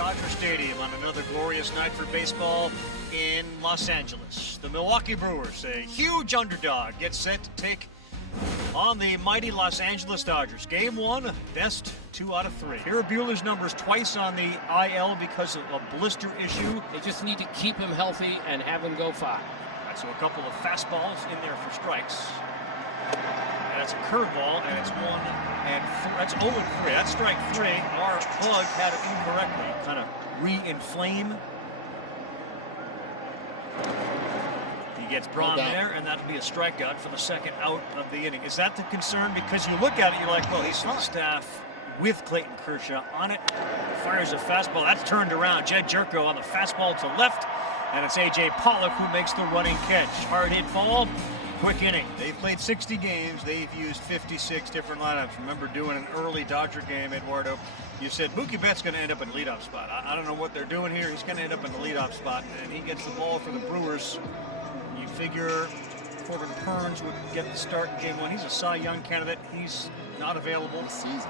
Dodger Stadium on another glorious night for baseball in Los Angeles. The Milwaukee Brewers, a huge underdog, get set to take on the mighty Los Angeles Dodgers. Game one, best 2 out of 3. Here are Buehler's numbers twice on the IL because of a blister issue. They just need to keep him healthy and have him go 5. So a couple of fastballs in there for strikes. That's a curveball, and it's 1 and 4. That's 0 and 3. That's strike 3. Our bug had it incorrectly. Kind of re-inflame. He gets Braun there, and that'll be a strikeout for the second out of the inning. Is that the concern? Because you look at it, you're like, well, he's on staff with Clayton Kershaw on it. Fires a fastball. That's turned around. Jed Jerko on the fastball to left, and it's A.J. Pollock who makes the running catch. Hard hit ball. Quick inning. They've played 60 games. They've used 56 different lineups. Remember doing an early Dodger game, Eduardo, you said Mookie Betts going to end up in the leadoff spot. I don't know what they're doing here. He's going to end up in the leadoff spot, and he gets the ball for the Brewers. You figure Corbin Burnes would get the start in game 1. He's a Cy Young candidate. He's not available this season.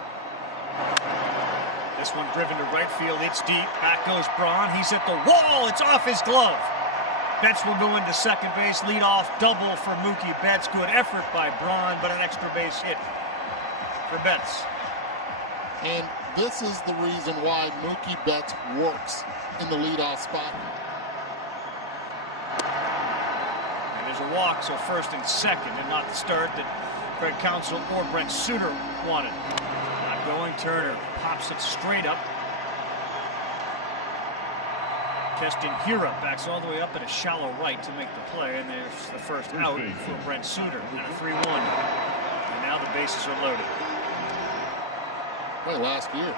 This one driven to right field. It's deep. Back goes Braun. He's at the wall. It's off his glove. Betts will go into second base. Lead off double for Mookie Betts. Good effort by Braun, but an extra base hit for Betts. And this is the reason why Mookie Betts works in the leadoff spot. And there's a walk, so first and second, and not the start that Craig Counsell or Brent Suter wanted. Not going. Turner pops it straight up. Keston Hiura backs all the way up at a shallow right to make the play, and there's the first out for Brent Suter, and a 3-1. And now the bases are loaded. Well, last year.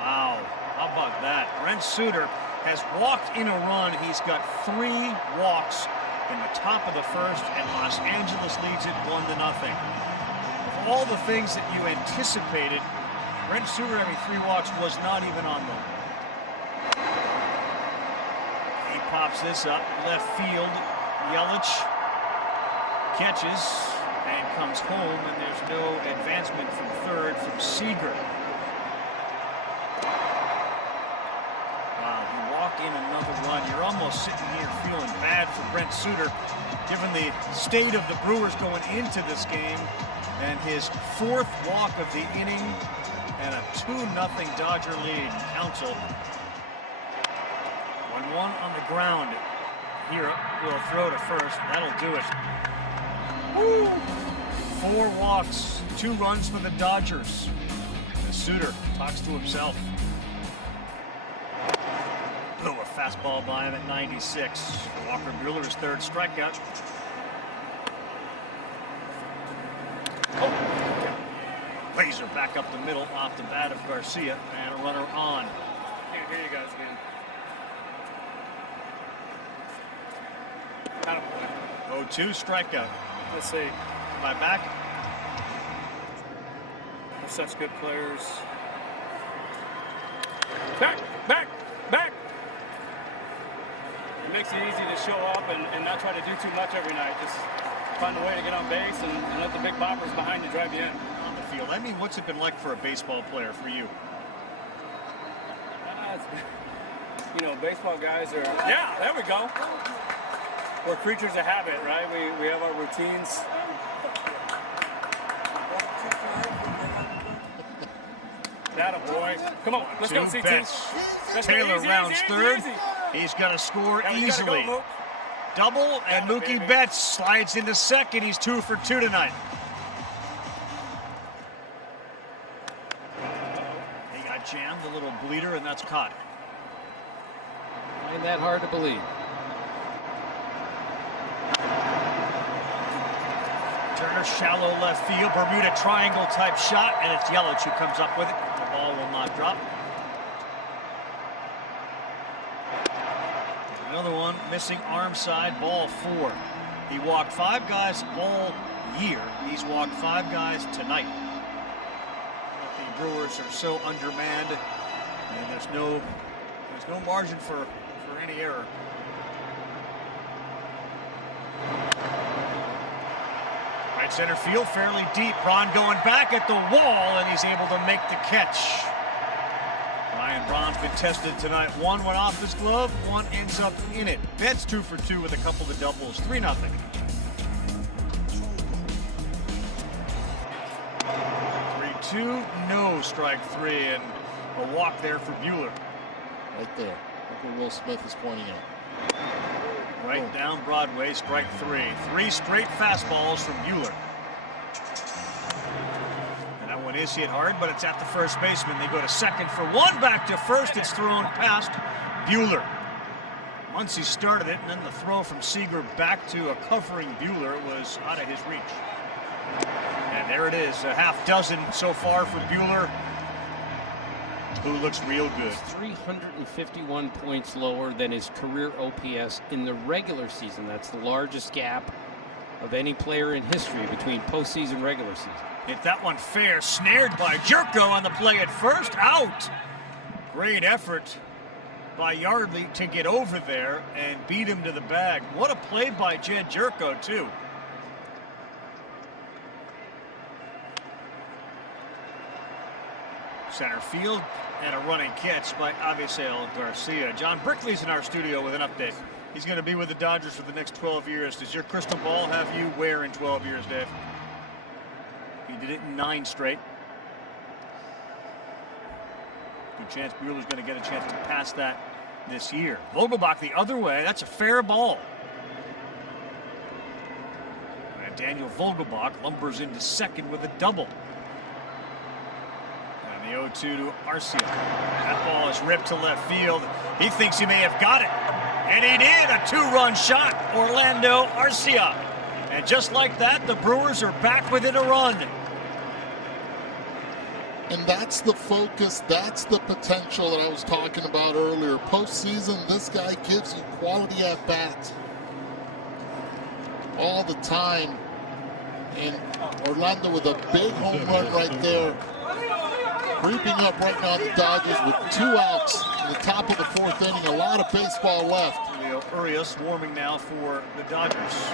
Wow, how about that? Brent Suter has walked in a run. He's got 3 walks in the top of the first, and Los Angeles leads it 1-0. Of all the things that you anticipated, Brent Suter having 3 walks was not even on the pops this up, left field. Yelich catches and comes home, and there's no advancement from third from Seager. Wow, he walked in another run. You're almost sitting here feeling bad for Brent Suter, given the state of the Brewers going into this game, and his 4th walk of the inning, and a 2-0 Dodger lead. Counsell 1-1 on the ground. Here will throw to first. That'll do it. Woo! 4 walks, 2 runs for the Dodgers. And Suter talks to himself. Blew a fastball by him at 96. Walker Buehler's 3rd strikeout. Oh. Laser back up the middle off the bat of Garcia, and a runner on. Here you guys again. 0-2 strikeout. Let's see. Am I back? They're such good players. Back! It makes it easy to show up and not try to do too much every night. Just find a way to get on base and let the big boppers behind you drive you in. On the field. I mean, what's it been like for a baseball player for you? You know, baseball guys are... Yeah, there we go. We're creatures of habit, right? We have our routines. That a boy. Come on, let's go, CT. Taylor rounds third. He's going to score easily. Double, and Mookie Betts slides into second. He's 2 for 2 tonight. He got jammed, a little bleeder, and that's caught. Ain't that hard to believe. Turner, shallow left field, Bermuda triangle type shot, and it's Yelich who comes up with it. The ball will not drop. Another one, missing arm side, ball 4. He walked 5 guys all year. He's walked 5 guys tonight. The Brewers are so undermanned, and there's no margin for any error. Right center field, fairly deep. Braun going back at the wall, and he's able to make the catch. And Braun's been tested tonight. One went off his glove, one ends up in it. Betts 2 for 2 with a couple of doubles, 3-0. 3-2, no, strike 3, and a walk there for Buehler. Right there. Look where Will Smith is pointing at. Right down Broadway, strike 3. 3 straight fastballs from Buehler. And that one is hit hard, but it's at the first baseman. They go to second for one, back to first. It's thrown past Buehler. Muncy started it, and then the throw from Seager back to a covering Buehler was out of his reach. And there it is, a half dozen so far for Buehler, who looks real good. 351 points lower than his career OPS in the regular season. That's the largest gap of any player in history between postseason and regular season. Hit that one fair, snared by Jerko on the play at first, out. Great effort by Yardley to get over there and beat him to the bag. What a play by Jed Jerko, too. Center field, and a running catch by Avisail Garcia. John Brickley's in our studio with an update. He's going to be with the Dodgers for the next 12 years. Does your crystal ball have you where in 12 years, Dave? He did it in 9 straight. Good chance Buehler's going to get a chance to pass that this year. Vogelbach the other way. That's a fair ball. And Daniel Vogelbach lumbers into second with a double. The 0-2 to Arcia. That ball is ripped to left field. He thinks he may have got it. And he did. A 2-run shot. Orlando Arcia. And just like that, the Brewers are back within a run. And that's the focus. That's the potential that I was talking about earlier. Postseason, this guy gives you quality at bats all the time. And Orlando with a big home run right there. Creeping up right now the Dodgers with 2 outs in the top of the 4th inning. A lot of baseball left. Leo Urias warming now for the Dodgers.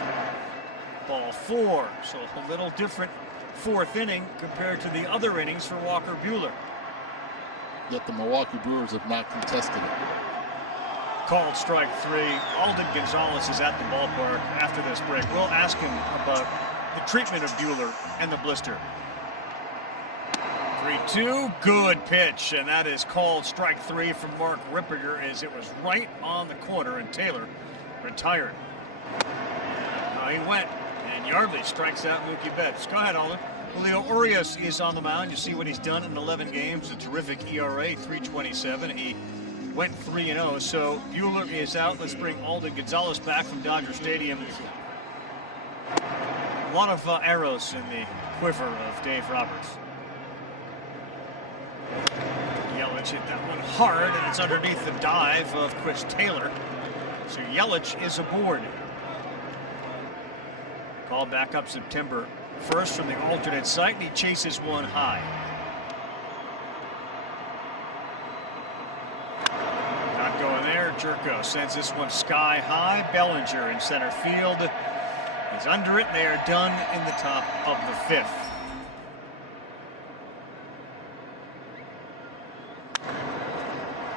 Ball 4, so a little different 4th inning compared to the other innings for Walker Buehler. Yet the Milwaukee Brewers have not contested it. Called strike 3. Alden Gonzalez is at the ballpark after this break. We'll ask him about the treatment of Buehler and the blister. 3-2, good pitch, and that is called strike 3 from Mark Ripperger as it was right on the corner and Taylor retired. He went, and Yardley strikes out Mookie Betts. Go ahead, Alden. Julio Urias is on the mound. You see what he's done in 11 games, a terrific ERA, 3.27. He went 3-0, so Buehler is out. Let's bring Alden Gonzalez back from Dodger Stadium. A lot of arrows in the quiver of Dave Roberts. Yelich hit that one hard, and it's underneath the dive of Chris Taylor. So Yelich is aboard. Called back up September 1st from the alternate site, and he chases one high. Not going there. Jerko sends this one sky high. Bellinger in center field is under it. They are done in the top of the 5th.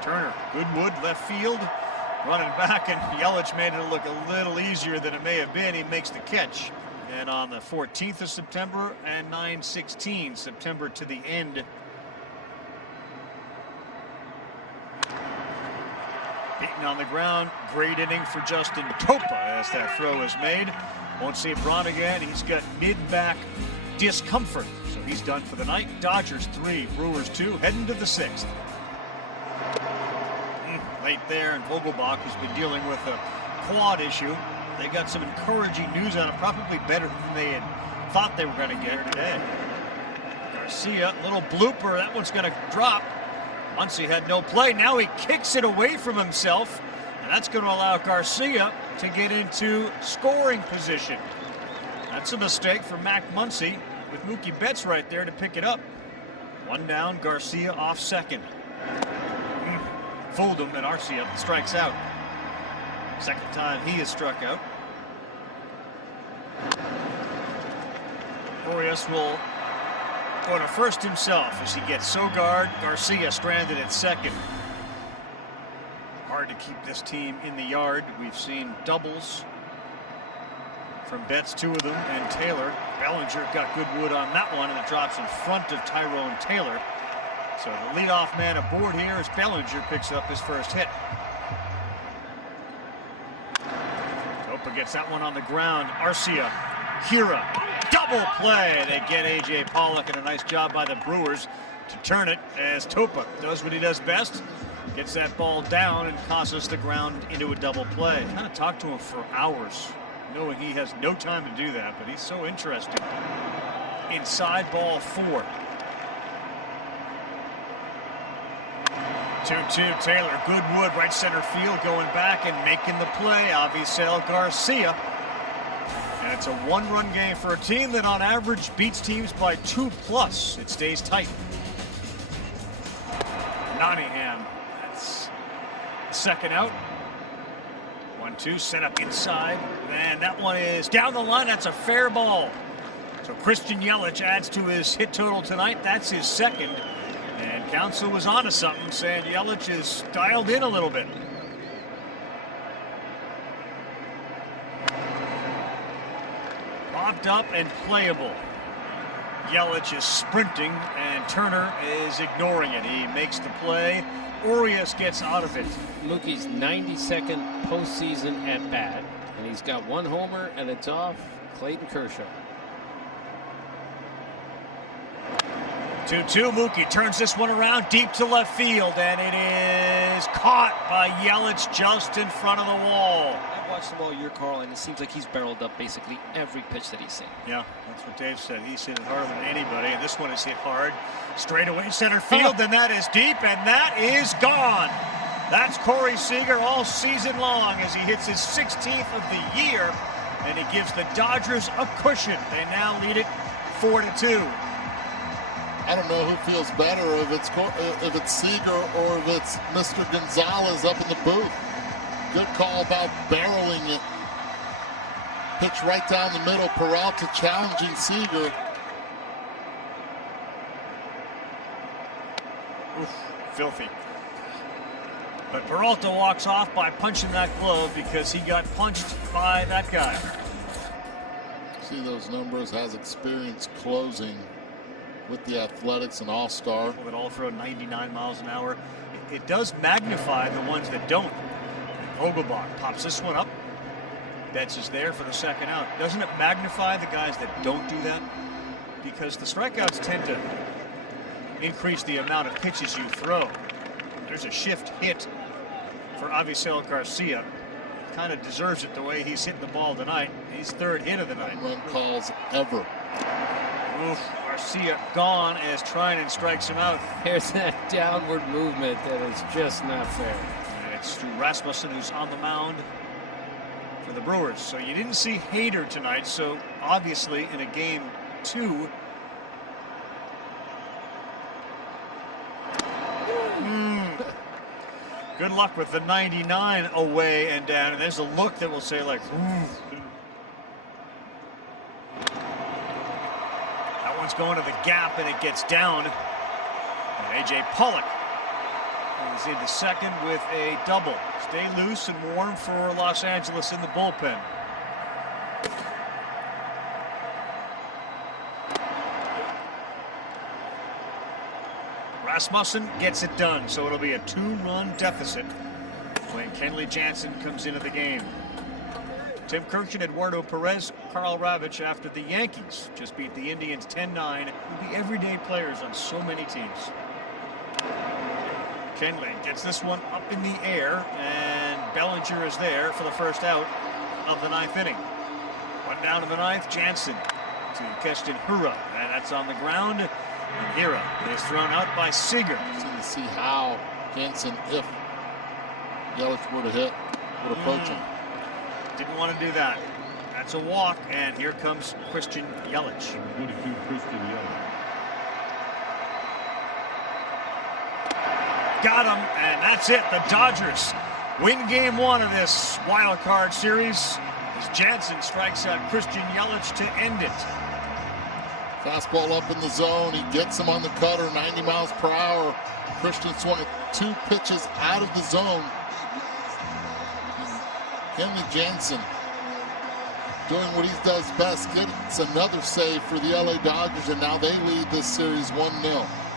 Turner, Goodwood, left field, running back, and Yelich made it look a little easier than it may have been. He makes the catch. And on the 14th of September and 9/16, September to the end. Beaten on the ground, great inning for Justin Topa as that throw is made. Won't see Braun again. He's got mid-back discomfort, so he's done for the night. Dodgers 3, Brewers 2, heading to the 6th. Late there, and Vogelbach has been dealing with a quad issue. They got some encouraging news on it, probably better than they had thought they were going to get today. Garcia, little blooper, that one's going to drop. Muncy had no play. Now he kicks it away from himself, and that's going to allow Garcia to get into scoring position. That's a mistake for Mac Muncy with Mookie Betts right there to pick it up. One down, Garcia off second. Fooled him, and Arcia strikes out. Second time he is struck out. Urias will go to first himself as he gets Sogard. Garcia stranded at second. hard to keep this team in the yard. We've seen doubles from Betts, 2 of them, and Taylor. Bellinger got good wood on that one, and it drops in front of Tyrone Taylor. So the leadoff man aboard here as Bellinger picks up his first hit. Topa gets that one on the ground. Arcia, Hira, double play. They get A.J. Pollock, and a nice job by the Brewers to turn it as Topa does what he does best. Gets that ball down and tosses the ground into a double play. Kind of talked to him for hours, knowing he has no time to do that, but he's so interesting. Inside, ball 4. 2-2 Taylor, good wood, right center field, going back and making the play. Avisail Garcia. And it's a 1-run game for a team that on average beats teams by 2+. It stays tight. Nottingham, that's the second out. 1-2, set up inside, and that one is down the line. That's a fair ball. So Christian Yelich adds to his hit total tonight. That's his second. And Council was onto something, saying Yelich is dialed in a little bit. Popped up and playable. Yelich is sprinting, and Turner is ignoring it. He makes the play. Urias gets out of it. Mookie's 92nd postseason at bat, and he's got 1 homer, and it's off Clayton Kershaw. 2-2, Mookie turns this one around deep to left field, and it is caught by Yelich just in front of the wall. I've watched him all year, Carl, and it seems like he's barreled up basically every pitch that he's seen. Yeah, that's what Dave said. He's hit it harder than anybody, and this one is hit hard. Straight away center field, and that is deep, and that is gone. That's Corey Seager all season long as he hits his 16th of the year, and he gives the Dodgers a cushion. They now lead it 4-2. I don't know who feels better, if it's Seager or if it's Mr. Gonzalez up in the booth. Good call about barreling it. Pitch right down the middle. Peralta challenging Seager. Oof, filthy. But Peralta walks off by punching that glove because he got punched by that guy. See those numbers, has experience closing with the Athletics, and all-star. That all throw 99 miles an hour. It does magnify the ones that don't. Vogelbach pops this one up. Betts is there for the second out. Doesn't it magnify the guys that don't do that? Because the strikeouts tend to increase the amount of pitches you throw. There's a shift hit for Avisail Garcia. Kind of deserves it the way he's hitting the ball tonight. He's 3rd hit of the night. Run calls ever. Oof, Garcia gone as Trinan strikes him out. Here's that downward movement that is just not fair. And it's Stu Rasmussen who's on the mound for the Brewers. So you didn't see Hader tonight, so obviously in a game 2, good luck with the 99 away and down. And there's a look that will say like, that one's going to the gap and it gets down. And A.J. Pollock is into second with a double. Stay loose and warm for Los Angeles in the bullpen. Rasmussen gets it done, so it'll be a 2-run deficit when Kenley Jansen comes into the game. Tim Kirchin, Eduardo Perez, Carl Ravitch after the Yankees just beat the Indians 10-9. Will be everyday players on so many teams. Kenley gets this one up in the air, and Bellinger is there for the first out of the 9th inning. One down in the 9th, Jansen to Keston Hura, and that's on the ground. And Hira is thrown out by Seager. To see how Jansen, if Yelich were to hit, would approach him. Didn't want to do that. That's a walk, and here comes Christian Yelich. Got him, and that's it. The Dodgers win game 1 of this wild card series as Jansen strikes out Christian Yelich to end it. Fastball up in the zone. He gets him on the cutter, 90 miles per hour. Christian swung at 2 pitches out of the zone. Kenley Jansen doing what he does best, gets another save for the LA Dodgers, and now they lead this series 1-0.